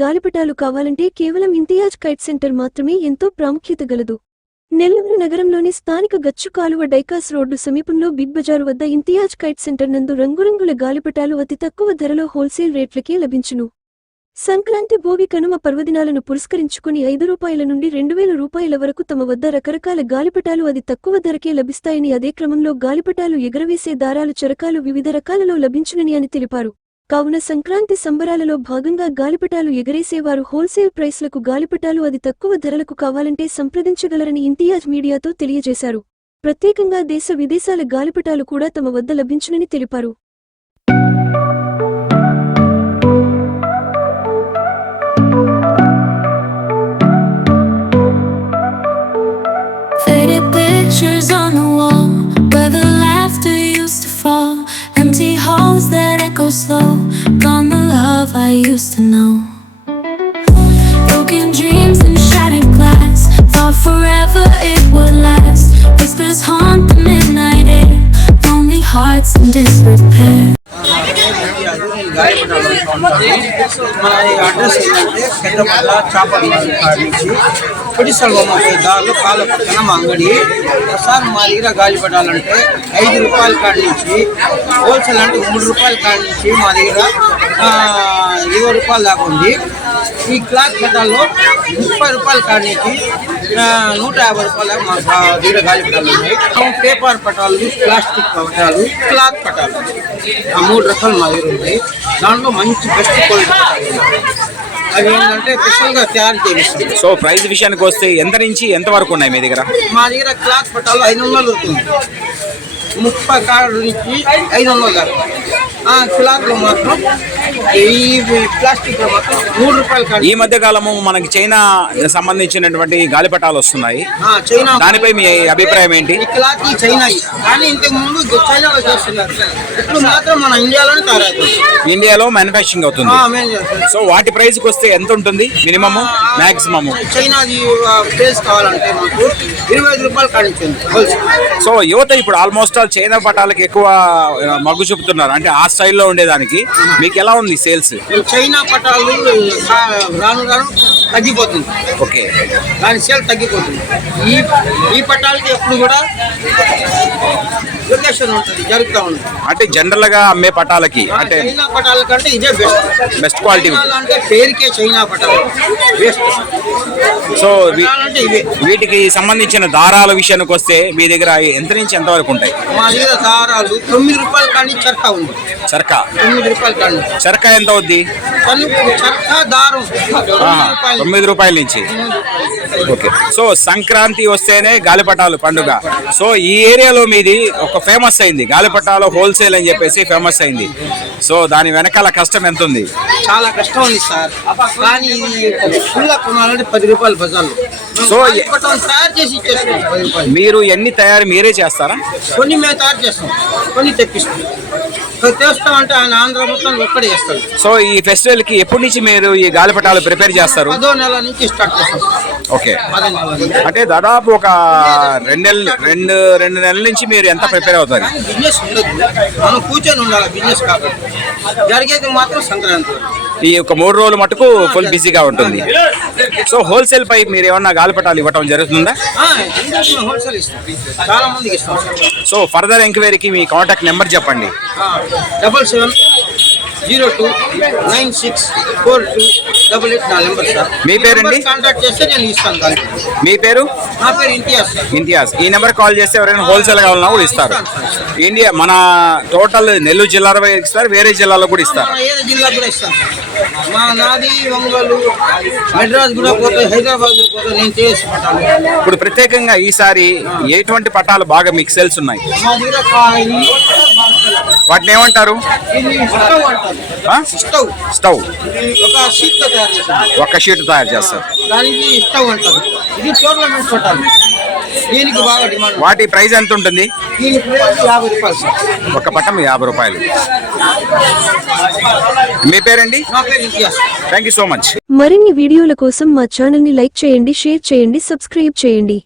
గాలిపటాలు కావాలంటే కేవలం ఇంతియాజ్ కైట్ సెంటర్ మాత్రమే ఎంతో ప్రాముఖ్యత గలదు. నెల్లూరు నగరంలోని స్థానిక గచ్చు కాలువ డైకాస్ రోడ్డు సమీపంలో బిగ్ బజారు వద్ద ఇంతియాజ్ కైట్ సెంటర్ నందు రంగురంగుల గాలిపటాలు అతి తక్కువ ధరలో హోల్సేల్ రేట్లకే లభించును. సంక్రాంతి భోగి కనుమ పర్వదినాలను పురస్కరించుకుని ఐదు రూపాయల నుండి రెండు వేల రూపాయల వరకు తమ వద్ద రకరకాల గాలిపటాలు అది తక్కువ ధరకే లభిస్తాయని అదే క్రమంలో గాలిపటాలు ఎగరవేసే దారాలు చరకాలు వివిధ రకాలలో లభించునని అని తెలిపారు. కావున సంక్రాంతి సంబరాలలో భాగంగా గాలిపటాలు ఎగరేసేవారు హోల్సేల్ ప్రైస్లకు గాలిపటాలు అది తక్కువ ధరలకు కావాలంటే సంప్రదించగలరని ఇంతియాజ్ మీడియాతో తెలియజేశారు. ప్రత్యేకంగా దేశ విదేశాల గాలిపటాలు కూడా తమ వద్ద లభించునని తెలిపారు. Pictures on the wall. used to know. Broken dreams and shattered glass. Thought forever it would last. Whispers haunt the midnight air. Lonely hearts in disrepair. గాయపడాలి మన ఈ అడ్రస్ ఏంటంటే పెద్దపల్ల చేపల కాడ నుంచి పొడిసల్వమ్మ దారిలో కాళ్ళ పక్కన మా అంగడి సార్ మా దగ్గర గాలిపడాలంటే ఐదు రూపాయల కాడ నుంచి హోల్సేల్ అంటే మూడు రూపాయల కాడ నుంచి మా దగ్గర ఆ, ఇరవై రూపాయల దాకా ఉంది. ఈ క్లాత్ పటాల్లో ముప్పై రూపాయల ఆ, నూట యాభై రూపాయల మా మా దగ్గర గాలిపటాలు ఉన్నాయి. పేపర్ పటాలు ప్లాస్టిక్ పటాలు క్లాత్ పటాలు ఆ మూడు రకాలు మా దగ్గర ఉన్నాయి. దాంట్లో మంచి బెస్ట్ క్వాలిటీ అవి ఏంటంటే స్పెషల్గా తయారు చేపిస్తాం. సో ప్రైస్ విషయానికి వస్తే ఎంత నుంచి ఎంత వరకు ఉన్నాయి మీ దగ్గర? మా దగ్గర క్లాత్ పట్టాలు ఐదు వందలు ముప్పై కాడ నుంచి ఐదు వందలు దాకా మాత్రం ఈ ప్లాస్టిక్లో మాత్రం మూడు రూపాయలు కాడ ఈ మధ్య కాలము మనకి చైనా సంబంధించినటువంటి గాలిపటాలు వస్తున్నాయి. చైనా దానిపై మీ అభిప్రాయం ఏంటి? చైనా కానీ ఇంతకు ముందు చైనాలో చేస్తున్నారు. ఇప్పుడు మాత్రం మన ఇండియాలోనే తయారవుతుంది. ఇండియాలో మ్యానుఫ్యాక్చరింగ్ అవుతుంది. సో వాటి ప్రైస్కి వస్తే ఎంత ఉంటుంది? మినిమము? మాక్సిమము? చైనాది ప్లేస్ కావాలంటే మాకు ఇరవై ఐదు రూపాయలు కాడించింది సో యువత ఇప్పుడు ఆల్మోస్ట్ ఆల్ చైనా పటాలకి ఎక్కువ మగ్గు చూపుతున్నారు. అంటే ఆ స్టైల్లో ఉండేదానికి. మీకు ఎలా ఉంది సేల్స్? చైనా పటాలు రాను రాను తగ్గిపోతుంది. ఓకే. దాని సేల్ తగ్గిపోతుంది. ఈ ఈ పటాలకి ఎప్పుడు కూడా లొకేషన్ ఉంటుంది జరుగుతూ ఉంటుంది. అంటే జనరల్గా అమ్మే పటాలకి అంటే చైనా పటాల కంటే ఇదే బెస్ట్ బెస్ట్ క్వాలిటీ చైనాలో అంటే పేరుకే చైనా పటాలు. బెస్ట్ సో వీ- పటాలంటే ఇవే. వీటికి సంబంధించిన దారాల విషయానికి వస్తే మీ దగ్గర ఎంత నుంచి ఎంత వరకు ఉంటాయి? మా దగ్గర దారాలు తొమ్మిది రూపాయల కానీ చర్కా ఉంది. చరక తొమ్మిది రూపాయల కానీ చరక ఎంత అవుద్ది? చర్కా దారం. తొమ్మిది రూపాయలు తొమ్మిది రూపాయల నుంచి. ఓకే. సో సంక్రాంతి వస్తేనే గాలిపటాలు పండుగ. సో ఈ ఏరియాలో మీది ఒక ఫేమస్ అయింది. గాలిపటాలు హోల్సేల్ అని చెప్పేసి ఫేమస్ అయింది. సో దాని వెనకాల కష్టం ఎంత ఉంది చాలా కష్టం ఉంది సార్. కానీ కొనాలంటే పది రూపాయలు బజార్లో. సో మీరు ఎన్ని తయారు మీరే చేస్తారా? కొన్ని మేము తయారు చేస్తాం. కొన్ని తెప్పిస్తాం. తెస్తామంటే ఆయన ఆంధ్ర మొత్తం ఒక్కడే చేస్తాడు. సో ఈ ఫెస్టివల్కి ఎప్పటి నుంచి మీరు ఈ గాలిపటాలు ప్రిపేర్ చేస్తారు? పదో నెల నుంచి స్టార్ట్ చేస్తాం. ఓకే. అంటే దాదాపు ఒక రెండు నెలలు రెండు రెండు నెలల నుంచి మీరు ఎంత ప్రిపేర్ అవుతారు? బిజినెస్ ఉండదు. మనం కూర్చొని ఉండాలి బిజినెస్ కాబట్టి. జరిగేది మాత్రం సంక్రాంతి. ఈ ఒక మూడు రోజులు మటుకు ఫుల్ బిజీగా ఉంటుంది. సో హోల్సేల్ పై మీరు ఏమన్నా గాలిపటాలు ఇవ్వటం జరుగుతుందా? ఆ, అందరికీ హోల్సేల్ ఇస్తాం. చాలా మందికి ఇస్తాం. సో ఫర్దర్ ఎంక్వైరీకి మీ కాంటాక్ట్ నెంబర్ చెప్పండి. Double seven zero two nine six four two double eight నా నెంబర్ సార్. మీ పేరండి? కాంటాక్ట్ చేస్తే నేను ఇస్తాను దానికి. మీ పేరు? నా పేరు ఇంతియాజ్ ఇంతియాజ్ ఈ నెంబర్ కాల్ చేస్తే ఎవరైనా హోల్సేల్ కావాలన్నా కూడా ఇస్తారు. ఇండియా మన టోటల్ నెల్లూరు జిల్లాలో ఇస్తారు వేరే జిల్లాలో కూడా ఇస్తారు. ఏదో జిల్లా కూడా ఇస్తాను మా నాది ఒంగోలు హైదరాబాద్ కూడా పోతే హైదరాబాద్ పోతే నేను చేసి పట్టాను ఇప్పుడు ప్రత్యేకంగా ఈసారి ఎటువంటి పటాలు బాగా మీకు సేల్స్ ఉన్నాయి? మా దగ్గర వాటిని ఏమంటారు? స్టవ్. ఒక షీట్ తయారు చేస్తారు. దానికి స్టవ్ అంటారు. ఇది టోర్నమెంట్ పట్టాలి. దీనికి బాగా డిమాండ్ వాటి ప్రైస్ ఎంత ఉంటుంది? దీని ప్రైస్ యాభై రూపాయలు. సార్ ఒక పటం యాభై రూపాయలు. మీ పేరండి? నా థ్యాంక్ యూ సో మచ్ మరిన్ని వీడియోల కోసం మా ఛానల్ని లైక్ చేయండి షేర్ చేయండి సబ్స్క్రైబ్ చేయండి.